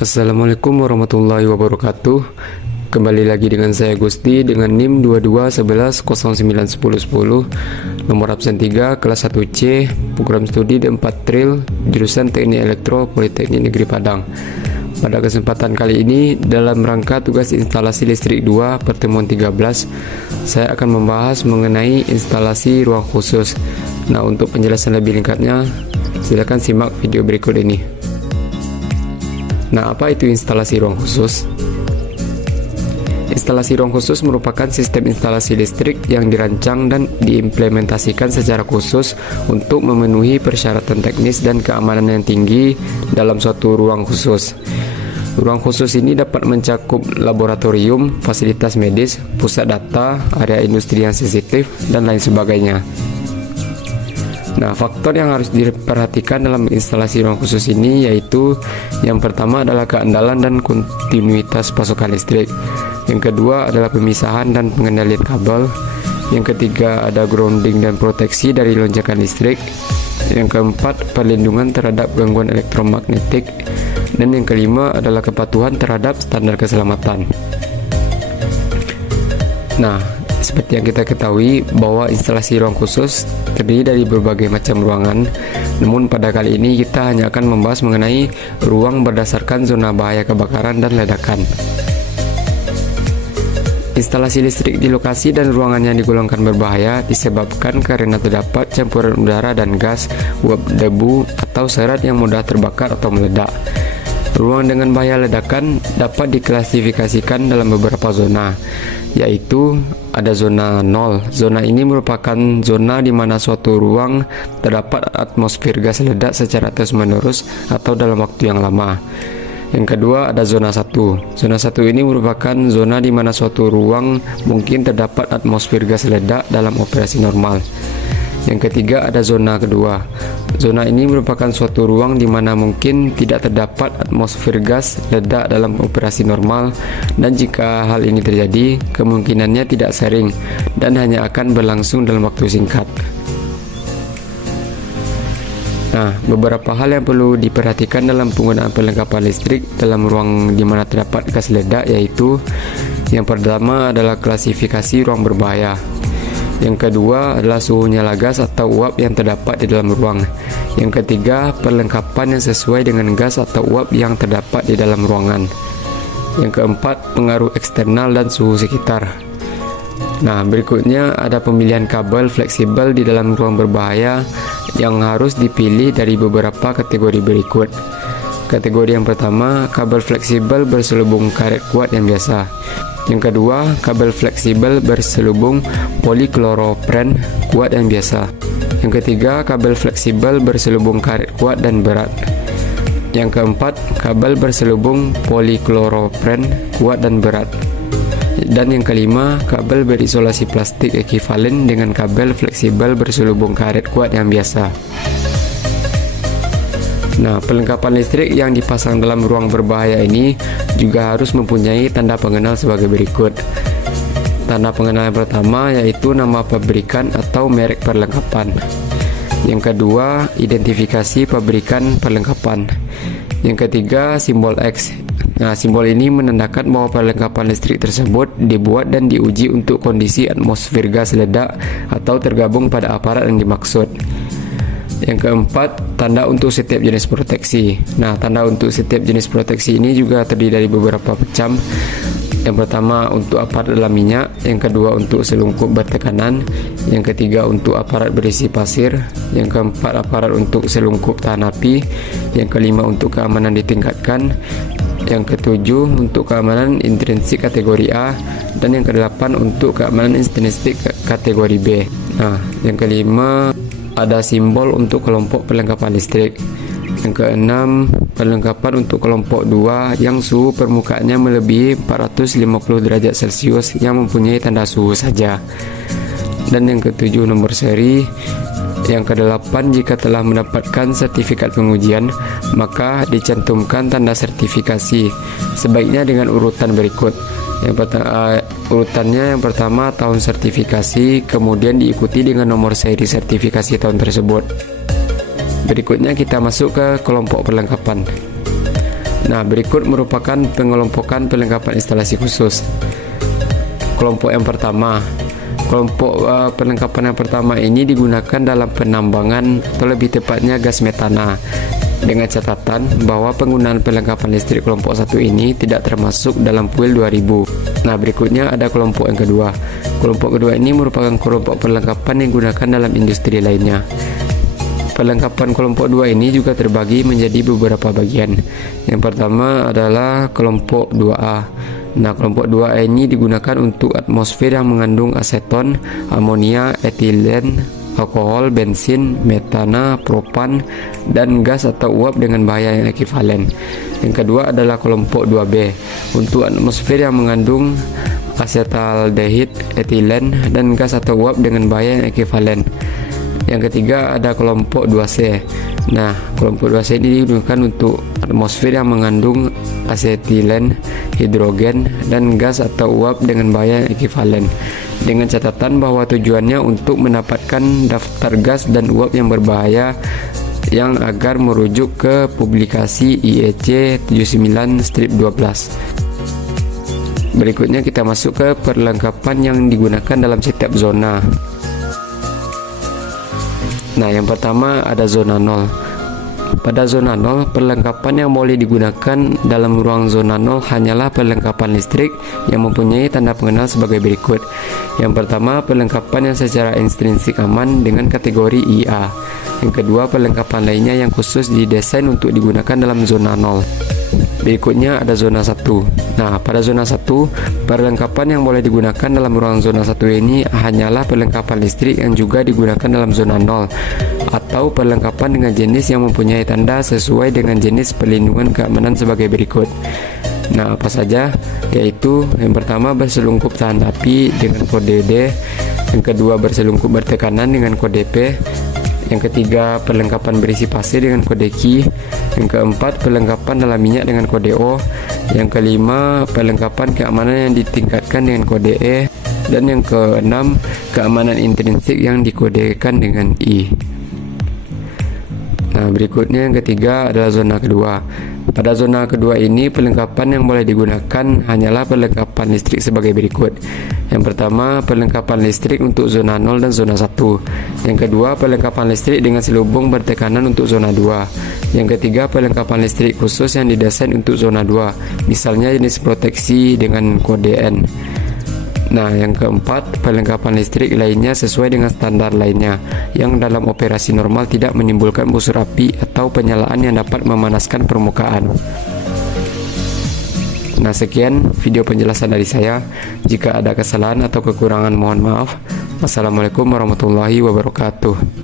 Assalamualaikum warahmatullahi wabarakatuh. Kembali lagi dengan saya Gusti dengan NIM 2211091010, nomor absen 3, kelas 1C, program studi D4 Tril, jurusan Teknik Elektro, Politeknik Negeri Padang. Pada kesempatan kali ini, dalam rangka tugas instalasi listrik 2 pertemuan 13, saya akan membahas mengenai instalasi ruang khusus. Nah, untuk penjelasan lebih lengkapnya, silakan simak video berikut ini. Nah, apa itu instalasi ruang khusus? Instalasi ruang khusus merupakan sistem instalasi listrik yang dirancang dan diimplementasikan secara khusus untuk memenuhi persyaratan teknis dan keamanan yang tinggi dalam suatu ruang khusus. Ruang khusus ini dapat mencakup laboratorium, fasilitas medis, pusat data, area industri yang sensitif, dan lain sebagainya. Nah, faktor yang harus diperhatikan dalam instalasi ruang khusus ini yaitu yang pertama adalah keandalan dan kontinuitas pasokan listrik. Yang kedua adalah pemisahan dan pengendalian kabel. Yang ketiga ada grounding dan proteksi dari lonjakan listrik. Yang keempat perlindungan terhadap gangguan elektromagnetik. Dan yang kelima adalah kepatuhan terhadap standar keselamatan. Nah, seperti yang kita ketahui bahwa instalasi ruang khusus terdiri dari berbagai macam ruangan. Namun pada kali ini kita hanya akan membahas mengenai ruang berdasarkan zona bahaya kebakaran dan ledakan. Instalasi listrik di lokasi dan ruangan yang digolongkan berbahaya disebabkan karena terdapat campuran udara dan gas, uap debu, atau serat yang mudah terbakar atau meledak. Ruang dengan bahaya ledakan dapat diklasifikasikan dalam beberapa zona, yaitu ada zona 0. Zona ini merupakan zona di mana suatu ruang terdapat atmosfer gas ledak secara terus-menerus atau dalam waktu yang lama. Yang kedua ada zona 1. Zona 1 ini merupakan zona di mana suatu ruang mungkin terdapat atmosfer gas ledak dalam operasi normal. Yang ketiga ada zona kedua. Zona ini merupakan suatu ruang di mana mungkin tidak terdapat atmosfer gas ledak dalam operasi normal, dan jika hal ini terjadi, kemungkinannya tidak sering dan hanya akan berlangsung dalam waktu singkat. Nah, beberapa hal yang perlu diperhatikan dalam penggunaan perlengkapan listrik dalam ruang di mana terdapat gas ledak yaitu yang pertama adalah klasifikasi ruang berbahaya. Yang kedua adalah suhu nyala gas atau uap yang terdapat di dalam ruang. Yang ketiga, perlengkapan yang sesuai dengan gas atau uap yang terdapat di dalam ruangan. Yang keempat, pengaruh eksternal dan suhu sekitar. Nah, berikutnya ada pemilihan kabel fleksibel di dalam ruang berbahaya yang harus dipilih dari beberapa kategori berikut. Kategori yang pertama, kabel fleksibel berselubung karet kuat yang biasa. Yang kedua, kabel fleksibel berselubung polikloropren kuat yang biasa. Yang ketiga, kabel fleksibel berselubung karet kuat dan berat. Yang keempat, kabel berselubung polikloropren kuat dan berat. Dan yang kelima, kabel berisolasi plastik ekivalen dengan kabel fleksibel berselubung karet kuat yang biasa. Nah, perlengkapan listrik yang dipasang dalam ruang berbahaya ini juga harus mempunyai tanda pengenal sebagai berikut. Tanda pengenal yang pertama yaitu nama pabrikan atau merek perlengkapan. Yang kedua, identifikasi pabrikan perlengkapan. Yang ketiga, simbol X. Nah, simbol ini menandakan bahwa perlengkapan listrik tersebut dibuat dan diuji untuk kondisi atmosfer gas ledak atau tergabung pada aparat yang dimaksud. Yang keempat, tanda untuk setiap jenis proteksi. Nah, tanda untuk setiap jenis proteksi ini juga terdiri dari beberapa macam. Yang pertama untuk aparat dalam minyak, yang kedua untuk selungkup bertekanan, yang ketiga untuk aparat berisi pasir, yang keempat aparat untuk selungkup tahan api, yang kelima untuk keamanan ditingkatkan, yang ketujuh untuk keamanan intrinsik kategori A, dan yang kedelapan untuk keamanan intrinsik kategori B. Nah, yang kelima ada simbol untuk kelompok perlengkapan listrik. Yang keenam, perlengkapan untuk kelompok 2 yang suhu permukaannya melebihi 450 derajat Celcius yang mempunyai tanda suhu saja. Dan yang ketujuh, nomor seri. Yang kedelapan, jika telah mendapatkan sertifikat pengujian, maka dicantumkan tanda sertifikasi, sebaiknya dengan urutan berikut. Urutannya yang pertama tahun sertifikasi, kemudian diikuti dengan nomor seri sertifikasi tahun tersebut. Berikutnya kita masuk ke kelompok perlengkapan. Nah, berikut merupakan pengelompokan perlengkapan instalasi khusus. Kelompok yang pertama. Kelompok perlengkapan yang pertama ini digunakan dalam penambangan atau lebih tepatnya gas metana, dengan catatan bahwa penggunaan perlengkapan listrik kelompok 1 ini tidak termasuk dalam PUIL 2000. Nah, berikutnya ada kelompok yang kedua. Kelompok kedua ini merupakan kelompok perlengkapan yang digunakan dalam industri lainnya. Perlengkapan kelompok 2 ini juga terbagi menjadi beberapa bagian. Yang pertama adalah kelompok 2A. Nah, kelompok 2A ini digunakan untuk atmosfer yang mengandung aseton, amonia, etilen, alkohol, bensin, metana, propan, dan gas atau uap dengan bahaya yang ekivalen. Yang kedua adalah kelompok 2B untuk atmosfer yang mengandung asetaldehid, etilen, dan gas atau uap dengan bahaya yang ekivalen. Yang ketiga ada kelompok 2C. Nah, kelompok 2C ini digunakan untuk atmosfer yang mengandung asetilen, hidrogen, dan gas atau uap dengan bahaya yang ekivalen, dengan catatan bahwa tujuannya untuk mendapatkan daftar gas dan uap yang berbahaya yang agar merujuk ke publikasi IEC 79/12. Berikutnya kita masuk ke perlengkapan yang digunakan dalam setiap zona. Nah, yang pertama ada zona 0. Pada zona 0, perlengkapan yang boleh digunakan dalam ruang zona 0 hanyalah perlengkapan listrik yang mempunyai tanda pengenal sebagai berikut. Yang pertama, perlengkapan yang secara intrinsik aman dengan kategori IA. Yang kedua, perlengkapan lainnya yang khusus didesain untuk digunakan dalam zona 0. Berikutnya ada zona 1. Nah, pada zona 1, perlengkapan yang boleh digunakan dalam ruang zona 1 ini hanyalah perlengkapan listrik yang juga digunakan dalam zona 0, atau perlengkapan dengan jenis yang mempunyai tanda sesuai dengan jenis perlindungan keamanan sebagai berikut. Nah, apa saja? Yaitu yang pertama, berselungkup tahan api dengan kode D. Yang kedua, berselungkup bertekanan dengan kode P. Yang ketiga, perlengkapan berisi pasir dengan kode Q. Yang keempat, perlengkapan dalam minyak dengan kode O. Yang kelima, perlengkapan keamanan yang ditingkatkan dengan kode E. Dan yang keenam, keamanan intrinsik yang dikodekan dengan I. Nah, berikutnya yang ketiga adalah zona kedua. Pada zona kedua ini, perlengkapan yang boleh digunakan hanyalah perlengkapan listrik sebagai berikut. Yang pertama, perlengkapan listrik untuk zona 0 dan zona 1. Yang kedua, perlengkapan listrik dengan selubung bertekanan untuk zona 2. Yang ketiga, perlengkapan listrik khusus yang didesain untuk zona 2, misalnya jenis proteksi dengan kode N. Nah, yang keempat, perlengkapan listrik lainnya sesuai dengan standar lainnya, yang dalam operasi normal tidak menimbulkan busur api atau penyalaan yang dapat memanaskan permukaan. Nah, sekian video penjelasan dari saya. Jika ada kesalahan atau kekurangan, mohon maaf. Wassalamualaikum warahmatullahi wabarakatuh.